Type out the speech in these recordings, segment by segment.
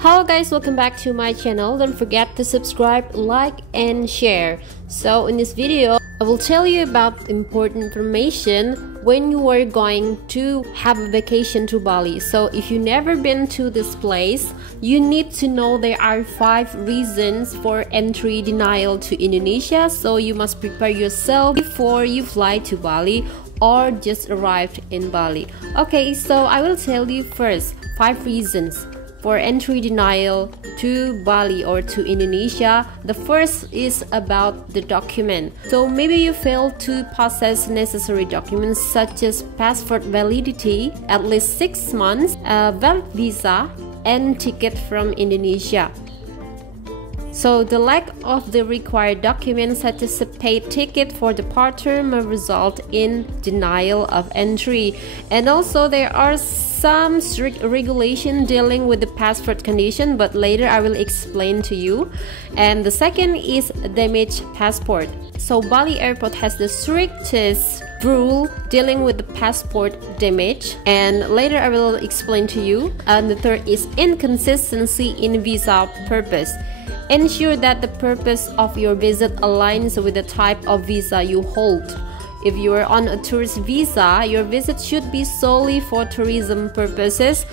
Hello guys, welcome back to my channel. Don't forget to subscribe, like and share. So in this video I will tell you about important information when you are going to have a vacation to Bali. So if you've never been to this place, you need to know there are 5 reasons for entry denial to Indonesia. So you must prepare yourself before you fly to Bali or just arrived in Bali. Okay, so I will tell you first 5 reasons for entry denial to Bali or to Indonesia. The first is about the document. So maybe you failed to possess necessary documents such as passport validity, at least 6 months, a valid visa, and ticket from Indonesia. So the lack of the required documents such as a paid ticket for departure may result in denial of entry. And also there are some strict regulation dealing with the passport condition, but later I will explain to you. And the second is damaged passport. So Bali airport has the strictest rule dealing with the passport damage, and later I will explain to you. And the third is inconsistency in visa purpose. Ensure that the purpose of your visit aligns with the type of visa you hold. If you are on a tourist visa, your visit should be solely for tourism purposes.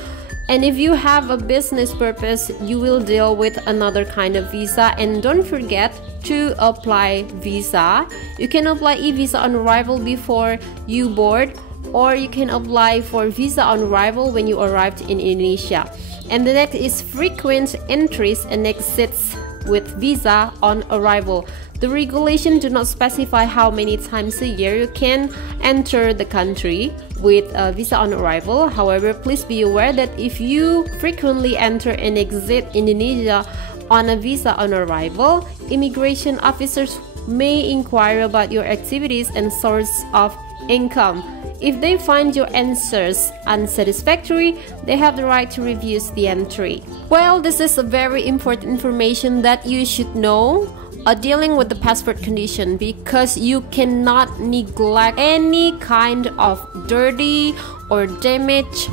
And if you have a business purpose, you will deal with another kind of visa. And don't forget to apply visa. You can apply e-visa on arrival before you board, or you can apply for visa on arrival when you arrived in Indonesia. And the next is frequent entries and exits with visa on arrival. The regulation do not specify how many times a year you can enter the country with a visa on arrival. However, please be aware that if you frequently enter and exit Indonesia on a visa on arrival, immigration officers may inquire about your activities and source of income. If they find your answers unsatisfactory, they have the right to refuse the entry. Well, this is a very important information that you should know dealing with the passport condition, because you cannot neglect any kind of dirty or damage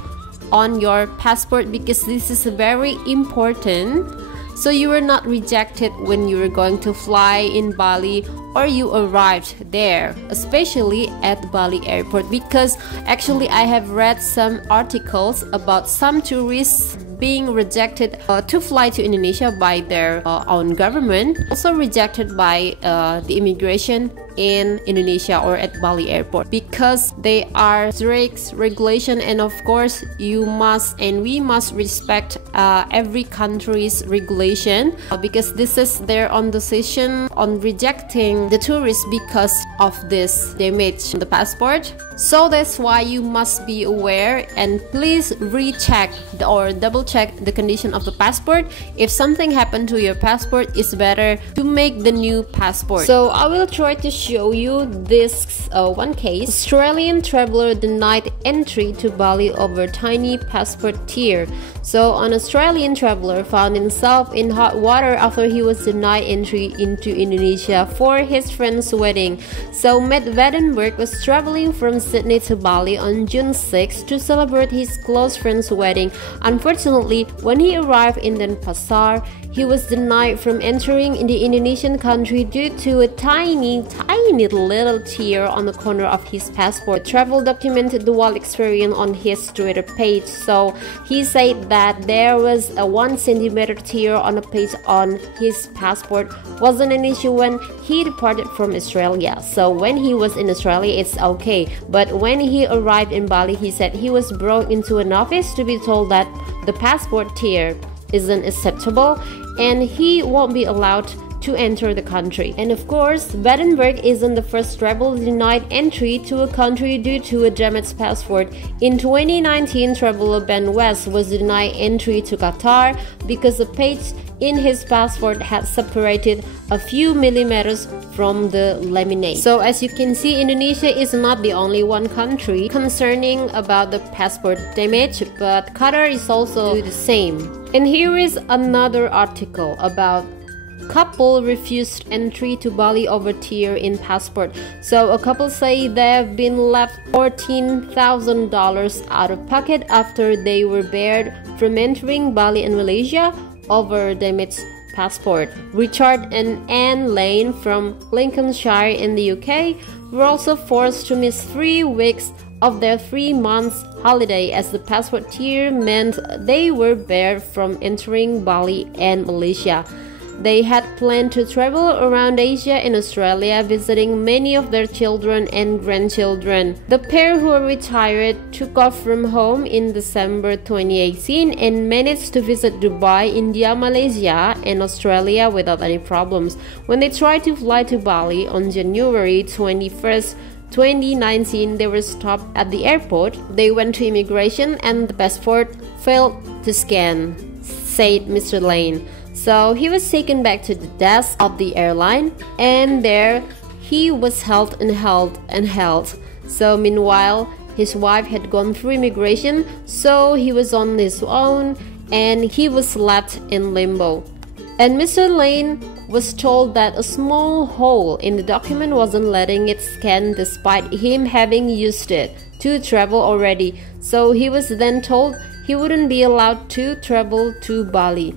on your passport, because this is very important. So you are not rejected when you are going to fly in Bali or you arrived there, especially at Bali airport, because actually I have read some articles about some tourists being rejected to fly to Indonesia by their own government, also rejected by the immigration in Indonesia or at Bali airport, because they are strict regulation. And of course you must and we must respect every country's regulation, because this is their own decision on rejecting the tourists because of this damage on the passport. So that's why you must be aware, and please recheck or double check the condition of the passport. If something happened to your passport, it's better to make the new passport. So I will try to show you this one case. Australian traveler denied entry to Bali over tiny passport tear. So an Australian traveler found himself in hot water after he was denied entry into Indonesia for his friend's wedding. So Matt Vandenberg was traveling from Sydney to Bali on June 6 to celebrate his close friend's wedding. Unfortunately, when he arrived in Denpasar, he was denied from entering in the Indonesian country due to a tiny little tear on the corner of his passport. Travel documented the wild experience on his Twitter page. So he said that there was a 1 centimeter tear on a page on his passport. Wasn't an issue when he departed from Australia. So when he was in Australia, it's okay. But when he arrived in Bali, he said he was brought into an office to be told that the passport tear isn't acceptable and he won't be allowed to enter the country. And of course, Vandenberg isn't the first traveler denied entry to a country due to a damaged passport. In 2019, traveler Ben West was denied entry to Qatar because the page in his passport had separated a few millimeters from the laminate. So as you can see, Indonesia is not the only one country concerning about the passport damage, but Qatar is also the same. And here is another article about couple refused entry to Bali over tear in passport. So a couple say they've been left $14,000 out of pocket after they were barred from entering Bali and Malaysia over damaged passport. Richard and Anne Lane from Lincolnshire in the UK were also forced to miss 3 weeks of their 3 months holiday as the passport tear meant they were barred from entering Bali and Malaysia. They had planned to travel around Asia and Australia, visiting many of their children and grandchildren. The pair who were retired took off from home in December 2018 and managed to visit Dubai, India, Malaysia, and Australia without any problems. When they tried to fly to Bali on January 21st, 2019, they were stopped at the airport. They went to immigration and the passport failed to scan, said Mr. Lane. So he was taken back to the desk of the airline, and there he was held and held and held. So meanwhile, his wife had gone through immigration, so he was on his own and he was left in limbo. And Mr. Lane was told that a small hole in the document wasn't letting it scan despite him having used it to travel already. So he was then told he wouldn't be allowed to travel to Bali.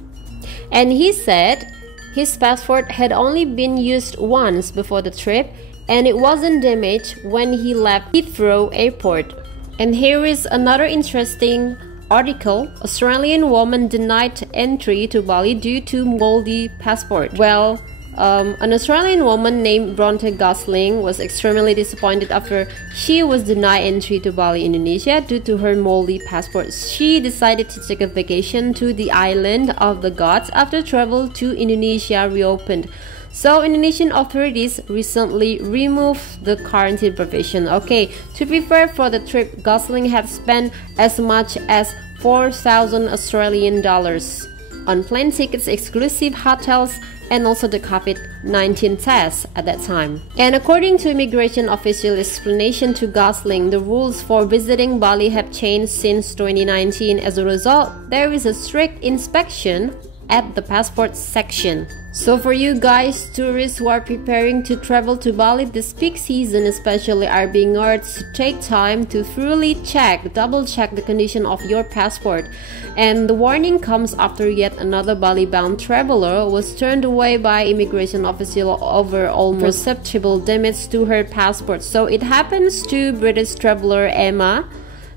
And he said his passport had only been used once before the trip and it wasn't damaged when he left Heathrow Airport. And here is another interesting article. Australian woman denied entry to Bali due to moldy passport. Well, an Australian woman named Bronte Gosling was extremely disappointed after she was denied entry to Bali, Indonesia due to her moldy passport. She decided to take a vacation to the island of the gods after travel to Indonesia reopened. So Indonesian authorities recently removed the quarantine provision. Okay, to prepare for the trip, Gosling had spent as much as 4,000 Australian dollars on plane tickets, exclusive hotels, and also the COVID-19 test at that time. And according to immigration official explanation to Gosling, the rules for visiting Bali have changed since 2019. As a result, there is a strict inspection at the passport section. So for you guys, tourists who are preparing to travel to Bali this peak season especially, are being urged to take time to thoroughly double check the condition of your passport. And the warning comes after yet another Bali-bound traveler was turned away by immigration official over almost perceptible damage to her passport. So it happens to British traveler Emma,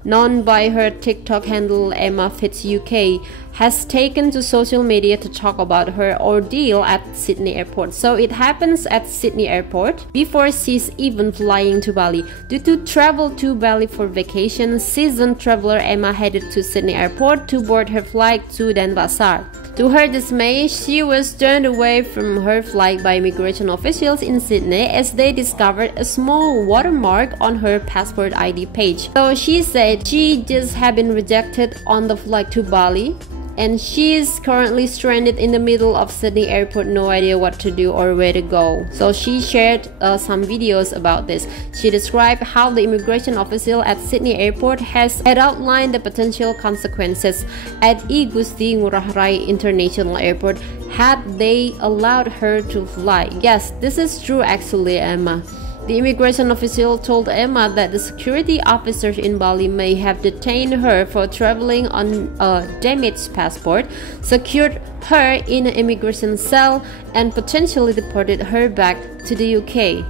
known by her TikTok handle Emma Fits UK, has taken to social media to talk about her ordeal at Sydney Airport. So it happens at Sydney Airport before she's even flying to Bali. Due to travel to Bali for vacation, seasoned traveler Emma headed to Sydney Airport to board her flight to Denpasar. To her dismay, she was turned away from her flight by immigration officials in Sydney as they discovered a small watermark on her passport ID page. So she said she just had been rejected on the flight to Bali, and she is currently stranded in the middle of Sydney Airport, no idea what to do or where to go. So she shared some videos about this. She described how the immigration official at Sydney Airport had outlined the potential consequences at I Gusti Ngurah Rai International Airport had they allowed her to fly. Yes, this is true actually, Emma. The immigration official told Emma that the security officers in Bali may have detained her for traveling on a damaged passport, secured her in an immigration cell, and potentially deported her back to the UK.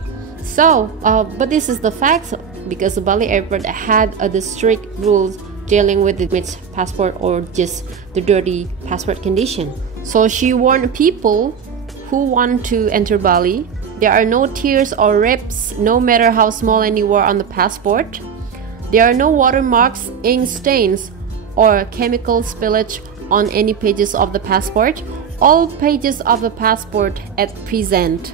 So, but this is the fact, because the Bali airport had the strict rules dealing with the damaged passport or just the dirty passport condition. So she warned people who want to enter Bali. There are no tears or rips, no matter how small any were on the passport. There are no watermarks, ink stains, or chemical spillage on any pages of the passport. All pages of the passport at present.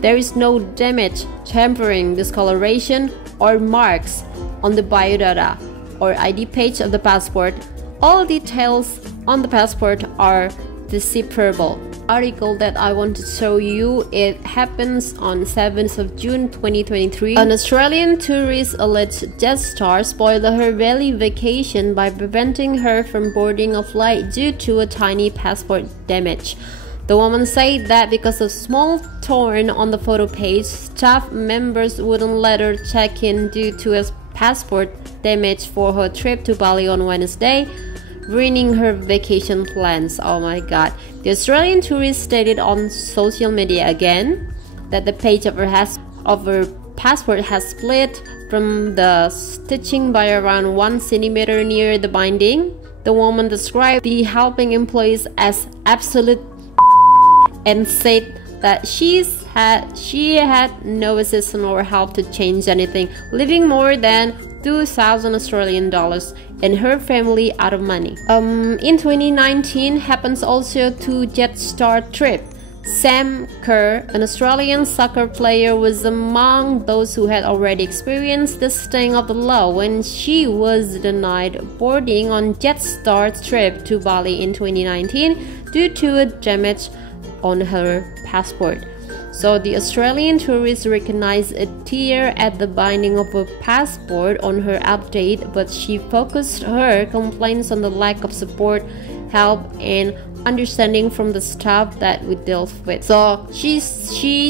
There is no damage, tampering, discoloration, or marks on the biodata or ID page of the passport. All details on the passport are decipherable. Article that I want to show you, it happens on 7th of June 2023. An Australian tourist alleged Jetstar spoiled her Bali vacation by preventing her from boarding a flight due to a tiny passport damage. The woman said that because of small torn on the photo page, staff members wouldn't let her check in due to a passport damage for her trip to Bali on Wednesday, ruining her vacation plans. Oh my god. The Australian tourist stated on social media again that the page of her passport has split from the stitching by around 1 centimeter near the binding. The woman described the helping employees as absolute and said that she had no assistance or help to change anything, leaving more than 2,000 Australian dollars and her family out of money. In 2019 happens also to Jetstar trip. Sam Kerr, an Australian soccer player, was among those who had already experienced the sting of the law when she was denied boarding on Jetstar's trip to Bali in 2019 due to a damage on her passport. So the Australian tourist recognized a tear at the binding of her passport on her update, but she focused her complaints on the lack of support, help, and understanding from the staff that we dealt with. So she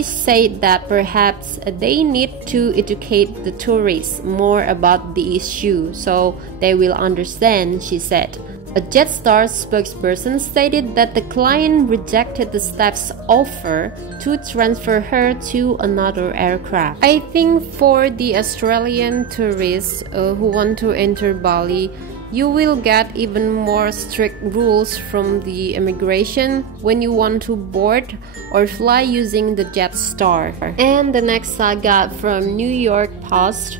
said that perhaps they need to educate the tourists more about the issue so they will understand, she said. A Jetstar spokesperson stated that the client rejected the staff's offer to transfer her to another aircraft. I think for the Australian tourists who want to enter Bali, you will get even more strict rules from the immigration when you want to board or fly using the Jetstar. And the next I got from New York Post.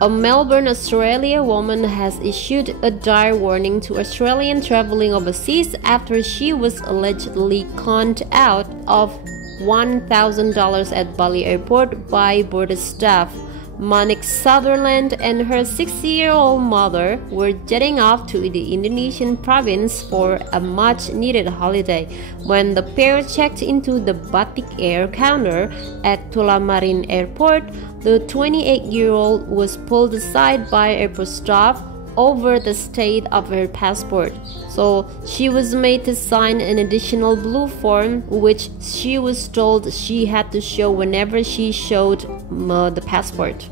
A Melbourne, Australia woman has issued a dire warning to Australians traveling overseas after she was allegedly conned out of $1,000 at Bali airport by border staff. Monique Sutherland and her 60-year-old mother were jetting off to the Indonesian province for a much-needed holiday when the pair checked into the Batik Air counter at Tullamarine Airport. The 28-year-old was pulled aside by airport staff over the state of her passport. So she was made to sign an additional blue form, which she was told she had to show whenever she showed the passport.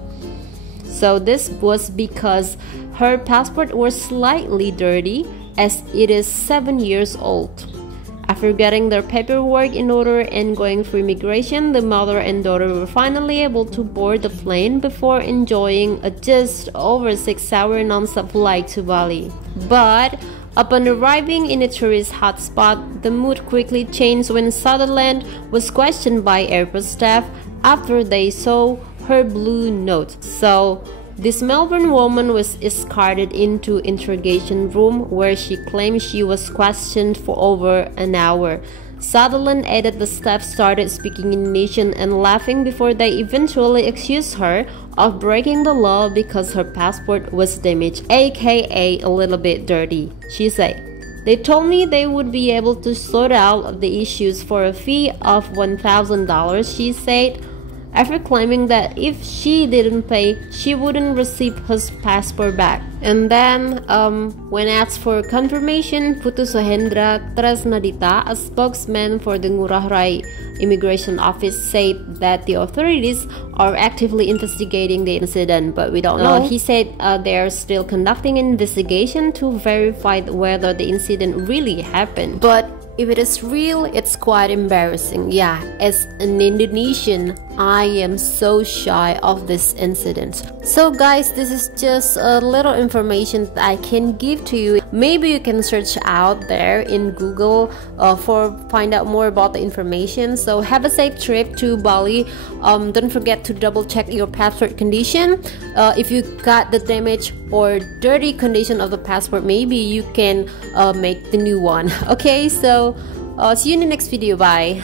So this was because her passport was slightly dirty as it is 7 years old. After getting their paperwork in order and going through immigration, the mother and daughter were finally able to board the plane before enjoying a just over 6-hour non-stop flight to Bali. But upon arriving in a tourist hotspot, the mood quickly changed when Sutherland was questioned by airport staff after they saw her blue note. So this Melbourne woman was escorted into interrogation room where she claimed she was questioned for over an hour. Sutherland added the staff started speaking Indonesian and laughing before they eventually accused her of breaking the law because her passport was damaged, aka a little bit dirty, she said. They told me they would be able to sort out the issues for a fee of $1,000, she said, after claiming that if she didn't pay, she wouldn't receive her passport back. And then, when asked for confirmation, Putu Sohendra Tresnadita, a spokesman for the Ngurah Rai Immigration Office, said that the authorities are actively investigating the incident, but we don't know. He said they are still conducting an investigation to verify whether the incident really happened. But if it is real, it's quite embarrassing. Yeah, as an Indonesian, I am so shy of this incident. So guys, this is just a little information that I can give to you. Maybe you can search out there in Google for find out more about the information. So have a safe trip to Bali. Don't forget to double check your passport condition. If you got the damage or dirty condition of the passport, maybe you can make the new one. Okay, so see you in the next video. Bye.